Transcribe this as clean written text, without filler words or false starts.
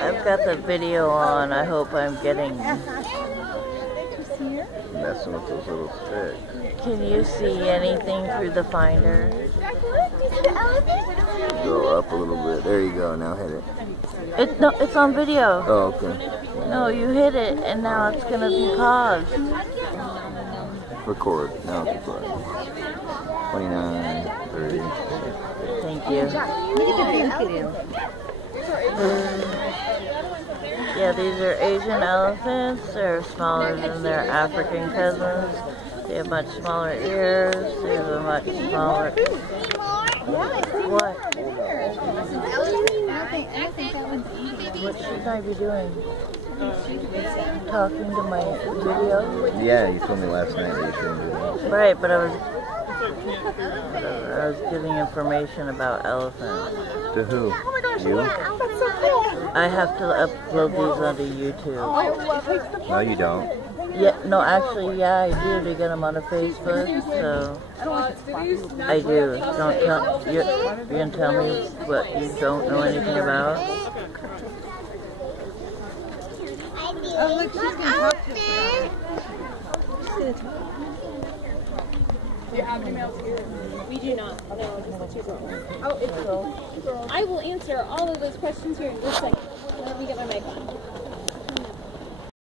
I've got the video on. I hope I'm getting... Messing with those little sticks. Can you see anything through the finder? Go up a little bit. There you go. Now hit it. No, it's on video. Oh, okay. No, you hit it, and now it's gonna be paused. Record. Now it's recording. 29, 30. Thank you. Yeah, these are Asian elephants. They're smaller than their African cousins. They have much smaller ears. They have a much smaller... What? What should I be doing? Talking to my video? Yeah, you told me last night that you shouldn't do that. Right, but I was giving information about elephants. To who? You? I have to upload these onto YouTube. No, you don't. Yeah, no, actually, yeah, I do to get them onto Facebook, so I do. Don't tell, you can tell me what you don't know anything about. Oh, look, she's going to talk to us. She's going to talk. Do you have emails here? We do not. No, just the two girls. Oh, it's girls. I will answer all of those questions here in just a second. Let me get my mic on.